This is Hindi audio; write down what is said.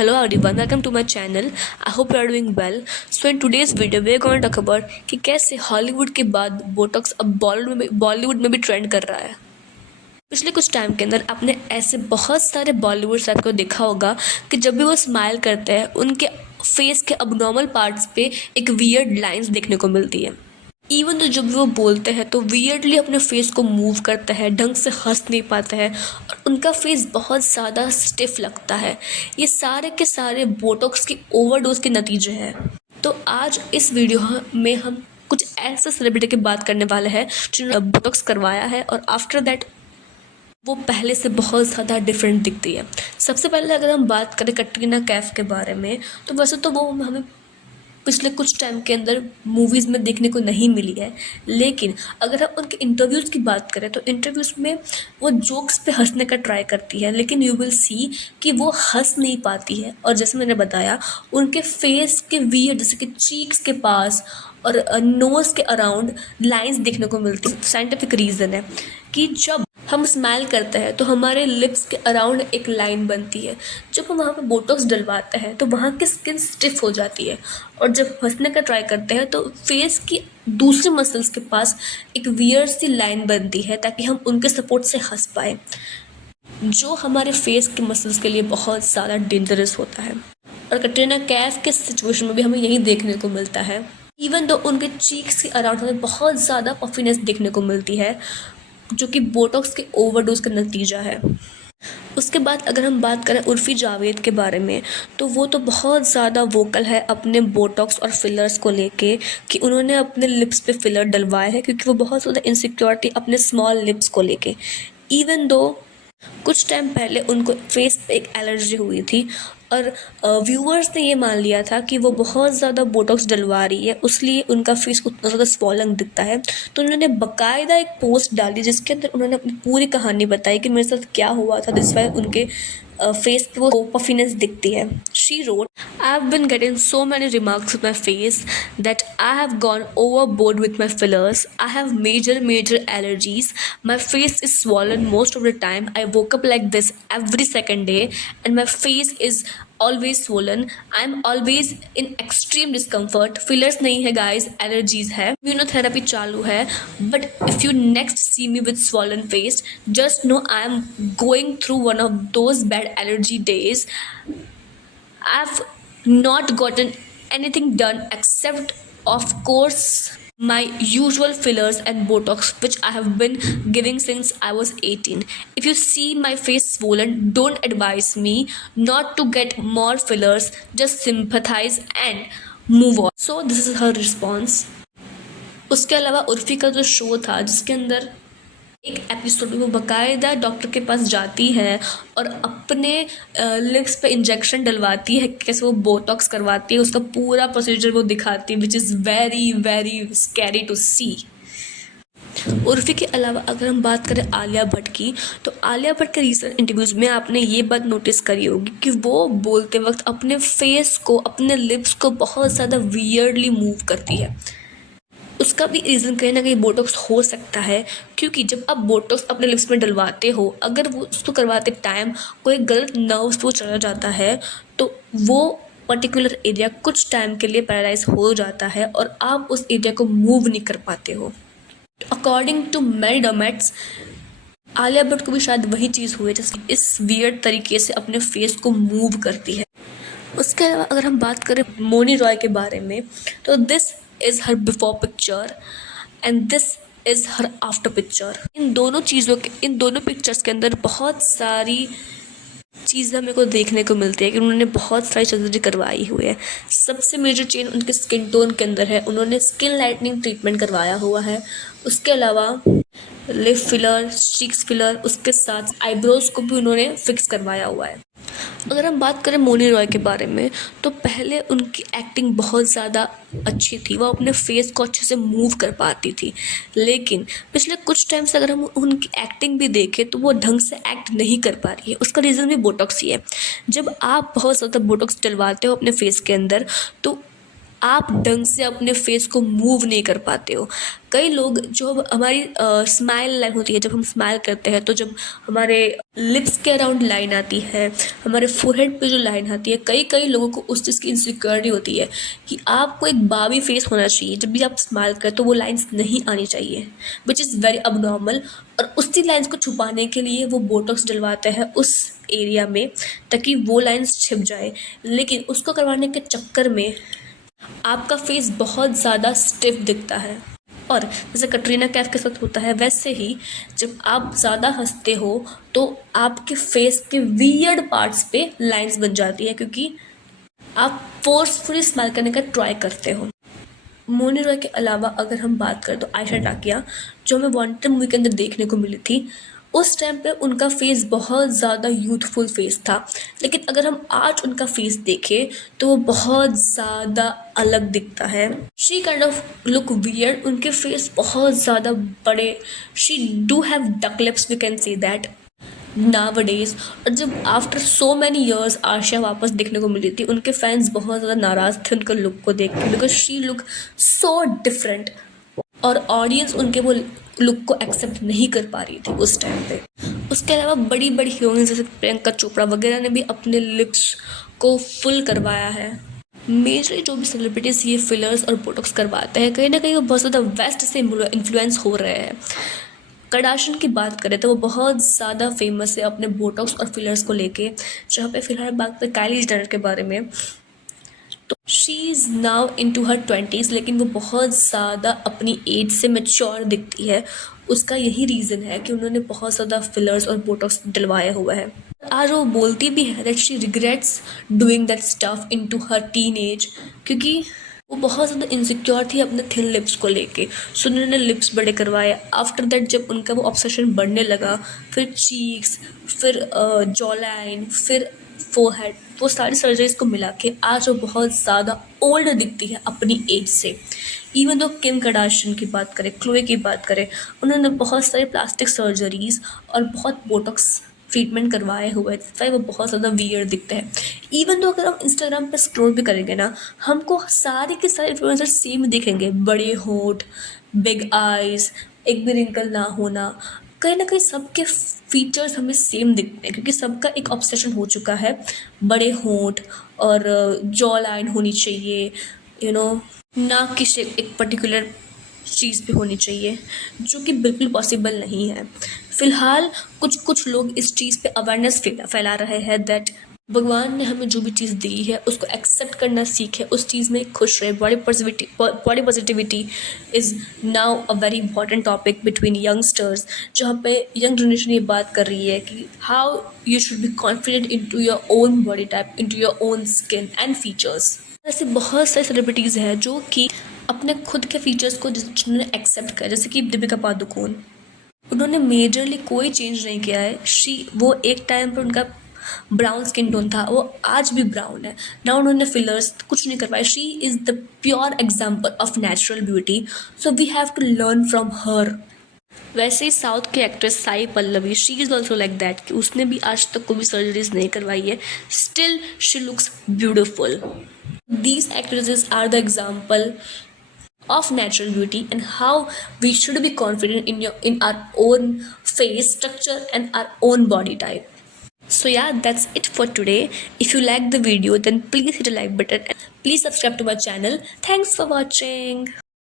Hello everyone, welcome to my channel. I hope you are doing well. So in today's video we are going to talk about कि कैसे हॉलीवुड के बाद बोटॉक्स अब बॉलीवुड में भी ट्रेंड कर रहा है। पिछले कुछ टाइम के अंदर आपने ऐसे बहुत सारे बॉलीवुड स्टार को देखा होगा कि जब भी वो स्माइल करते हैं उनके फेस के अबनॉर्मल पार्ट्स पे एक वियर्ड लाइंस देखने को मिलती है। इवन तो जब वो बोलते हैं तो वियर्डली अपने फेस को मूव करता है, ढंग से हंस नहीं पाता है और उनका फेस बहुत ज़्यादा स्टिफ लगता है। ये सारे के सारे बोटॉक्स की ओवरडोज के नतीजे हैं। तो आज इस वीडियो में हम कुछ ऐसे सेलिब्रिटी की बात करने वाले हैं जिन्होंने बोटॉक्स करवाया है और आफ्टर दैट वो पहले से बहुत ज़्यादा डिफरेंट दिखती है। सबसे पहले अगर हम बात करें कटरीना कैफ के बारे में, तो वैसे तो वो हमें पिछले कुछ टाइम के अंदर मूवीज़ में देखने को नहीं मिली है, लेकिन अगर हम उनके इंटरव्यूज़ की बात करें तो इंटरव्यूज़ में वो जोक्स पे हंसने का ट्राई करती है, लेकिन यू विल सी कि वो हंस नहीं पाती है। और जैसे मैंने बताया, उनके फेस के वियर जैसे कि चीक्स के पास और नोज़ के अराउंड लाइंस देखने को मिलती है। साइंटिफिक रीज़न है कि जब हम स्माइल करते हैं तो हमारे लिप्स के अराउंड एक लाइन बनती है। जब हम वहाँ पे बोटॉक्स डलवाते हैं तो वहाँ की स्किन स्टिफ हो जाती है और जब हंसने का ट्राई करते हैं तो फेस की दूसरी मसल्स के पास एक वियर्ड सी लाइन बनती है ताकि हम उनके सपोर्ट से हंस पाए, जो हमारे फेस के मसल्स के लिए बहुत ज़्यादा डेंजरस होता है। और कटरीना कैफ के सिचुएशन में भी हमें यही देखने को मिलता है। इवन तो उनके चीक्स के अराउंड हमें बहुत ज़्यादा पफिनेस देखने को मिलती है, जो कि बोटॉक्स के ओवरडोज का नतीजा है। उसके बाद अगर हम बात करें उर्फ़ी जावेद के बारे में, तो वो तो बहुत ज़्यादा वोकल है अपने बोटॉक्स और फिलर्स को लेके कि उन्होंने अपने लिप्स पे फिलर डलवाए हैं, क्योंकि वो बहुत ज़्यादा इनसिक्योरिटी अपने स्मॉल लिप्स को लेके। इवन दो कुछ टाइम पहले उनको फेस पे एक एलर्जी हुई थी और व्यूअर्स ने ये मान लिया था कि वो बहुत ज़्यादा बोटॉक्स डलवा रही है, इसलिए उनका फेस उतना ज़्यादा स्वॉलन दिखता है। तो उन्होंने बाकायदा एक पोस्ट डाली जिसके अंदर उन्होंने अपनी पूरी कहानी बताई कि मेरे साथ क्या हुआ था, जिस वजह उनके फेस पे वो पफिनेस दिखती है। She wrote, I have been getting so many remarks with my face that I have gone overboard with my fillers. I have major allergies. My face is swollen most of the time. I woke up like this every second day and my face is always swollen. I'm always in extreme discomfort. Fillers नहीं है guys, allergies है, immunotherapy चालू है, but if you next see me with swollen face, just know I am going through one of those bad allergy days. I've not gotten anything done except, of course, my usual fillers and botox which I have been giving since I was 18. If you see my face swollen, don't advise me not to get more fillers, just sympathize and move on. So this is her response. उसके अलावा उर्फ़ी का जो शो था जिसके अंदर एक एपिसोड में वो बाकायदा डॉक्टर के पास जाती है और अपने लिप्स पे इंजेक्शन डलवाती है, कैसे वो बोटॉक्स करवाती है, उसका पूरा प्रोसीजर वो दिखाती है, which is very very scary to see. Urfi के अलावा अगर हम बात करें आलिया भट्ट की, तो आलिया भट्ट के रिसेंट इंटरव्यूज़ में आपने ये बात नोटिस करी होगी कि वो बोलते वक्त अपने फेस को, अपने लिप्स को बहुत ज़्यादा वियर्डली मूव करती है। उसका भी रीज़न कहीं ना कहीं बोटॉक्स हो सकता है, क्योंकि जब आप बोटॉक्स अपने लिप्स में डलवाते हो, अगर वो उसको करवाते टाइम कोई गलत नर्व्स पे चला जाता है तो वो पर्टिकुलर एरिया कुछ टाइम के लिए पैरालाइज हो जाता है और आप उस एरिया को मूव नहीं कर पाते हो। According to many dermats, Alia Bhatt को भी शायद वही चीज़ हुई जैसे इस वियर्ड तरीके से अपने फेस को मूव करती है। उसके अलावा अगर हम बात करें मोनी रॉय के बारे में, तो this is her before picture and this is her after picture. इन दोनों पिक्चर्स के अंदर बहुत सारी चीज़ें हमें को देखने को मिलती है कि उन्होंने बहुत सारी सर्जरी करवाई हुई है। सबसे मेजर चेंज उनके स्किन टोन के अंदर है, उन्होंने स्किन लाइटनिंग ट्रीटमेंट करवाया हुआ है। उसके अलावा लिप फिलर, चीक्स फिलर, उसके साथ आईब्रोज़ को भी उन्होंने फिक्स करवाया हुआ है। अगर हम बात करें मोनी रॉय के बारे में, तो पहले उनकी एक्टिंग बहुत ज़्यादा अच्छी थी, वो अपने फेस को अच्छे से मूव कर पाती थी, लेकिन पिछले कुछ टाइम से अगर हम उनकी एक्टिंग भी देखें तो वो ढंग से एक्ट नहीं कर पा रही है। उसका रीज़न भी बोटॉक्स ही है। जब आप बहुत ज़्यादा बोटॉक्स डलवाते हो अपने फेस के अंदर तो आप ढंग से अपने फेस को मूव नहीं कर पाते हो। कई लोग जो हमारी स्माइल लाइन होती है, जब हम स्माइल करते हैं तो जब हमारे लिप्स के अराउंड लाइन आती है, हमारे फोरहेड पे जो लाइन आती है, कई कई लोगों को उस चीज़ की इनसिक्योरिटी होती है कि आपको एक बाबी फेस होना चाहिए जब भी आप स्माइल करें, तो वो लाइंस नहीं आनी चाहिए, विच इज़ वेरी अबनॉर्मल। और उसी लाइंस को छुपाने के लिए वो बोटॉक्स डलवाते हैं उस एरिया में, ताकि वो लाइंस छिप जाए। लेकिन उसको करवाने के चक्कर में आपका फेस बहुत ज़्यादा स्टिफ दिखता है। और जैसे कटरीना कैफ के साथ होता है, वैसे ही जब आप ज़्यादा हंसते हो तो आपके फेस के वियर्ड पार्ट्स पे लाइंस बन जाती है, क्योंकि आप फोर्सफुली स्माइल करने का ट्राई करते हो। मोनी रॉय के अलावा अगर हम बात करें तो आयशा टाकिया, जो हमें वांटेड मूवी के अंदर देखने को मिली थी, उस टाइम पे उनका फेस बहुत ज़्यादा यूथफुल फेस था। लेकिन अगर हम आज उनका फेस देखें तो वो बहुत ज़्यादा अलग दिखता है। She kind of look weird, उनके फेस बहुत ज़्यादा बड़े, she do have duck lips, we can say that nowadays. और जब after so many years Ayesha वापस देखने को मिली थी, उनके फैंस बहुत ज़्यादा नाराज़ थे उनके लुक को देख के, because she look so different. और ऑडियंस उनके वो लुक को एक्सेप्ट नहीं कर पा रही थी उस टाइम पे। उसके अलावा बड़ी बड़ी हीरोइंस जैसे प्रियंका चोपड़ा वगैरह ने भी अपने लिप्स को फुल करवाया है। मेजरली जो भी सेलिब्रिटीज़ ये फिलर्स और बोटॉक्स करवाते हैं, कहीं ना कहीं वो बहुत ज़्यादा वेस्ट से इन्फ्लुएंस हो रहे हैं। कार्दाशियन की बात करें तो वो बहुत ज़्यादा फेमस है अपने बोटॉक्स और फिलर्स को लेके। जहाँ पे फिलहाल बात करें काइली जेनर के बारे में, तो she is now into her 20s, लेकिन वो बहुत ज़्यादा अपनी एज से मेच्योर दिखती है। उसका यही रीज़न है कि उन्होंने बहुत ज़्यादा फिलर्स और बोटॉक्स डलवाया हुआ है। आज वो बोलती भी है that she regrets doing that stuff into her teenage, क्योंकि वो बहुत ज़्यादा इनसिक्योर थी अपने थिन लिप्स को लेके। सो उन्होंने लिप्स बड़े करवाए। आफ्टर दैट जब उनका वो ऑब्सेशन बढ़ने लगा, फिर चीक्स, फिर जॉ लाइन, फिर फोरहेड, वो सारी सर्जरीज को मिला के आज वो बहुत ज़्यादा ओल्ड दिखती है अपनी एज से। इवन दो किम कार्दाशियन की बात करें, क्लोए की बात करें, उन्होंने बहुत सारी प्लास्टिक सर्जरीज और बहुत बोटॉक्स ट्रीटमेंट करवाए हुए थे, वो बहुत ज़्यादा वियर्ड दिखते हैं। इवन तो अगर हम इंस्टाग्राम पे स्क्रॉल भी करेंगे ना, हमको सारे के सारे इन्फ्लुएंसर सेम दिखेंगे, बड़े होंठ, बिग आइज़, एक भी रिंकल ना होना। कहीं ना कहीं सबके फीचर्स हमें सेम दिखते हैं, क्योंकि सबका एक ऑब्सेशन हो चुका है बड़े होंठ और जॉ लाइन होनी चाहिए, नाक की शेप एक पर्टिकुलर चीज़ पे होनी चाहिए, जो कि बिल्कुल पॉसिबल नहीं है। फ़िलहाल कुछ कुछ लोग इस चीज़ पे अवेयरनेस फैला रहे हैं दैट भगवान ने हमें जो भी चीज़ दी है उसको एक्सेप्ट करना सीखे, उस चीज़ में खुश रहे। Body positivity is now a very important topic between youngsters, जहाँ पे यंग जनरेशन ये बात कर रही है कि how you should be confident into your own body type, into your own skin and features. ऐसे बहुत सारे सेलिब्रिटीज़ हैं जो कि अपने खुद के फीचर्स को जिन्होंने एक्सेप्ट किया, जैसे कि दीपिका पादुकोण, उन्होंने मेजरली कोई चेंज नहीं किया है। वो एक टाइम पर उनका ब्राउन स्किन टोन था, वो आज भी ब्राउन है ना। उन्होंने फिलर्स कुछ नहीं करवाया। She is the pure example of natural beauty, so we have to learn from her. वैसे ही साउथ की actress Sai Pallavi, she is also like that, कि उसने भी आज तक कोई सर्जरीज नहीं करवाई है, still she looks beautiful. These actresses are the example of natural beauty and how we should be confident in our own face structure and our own body type. So yeah, that's it for today. If you like the video, then please hit a like button and please subscribe to my channel. Thanks for watching.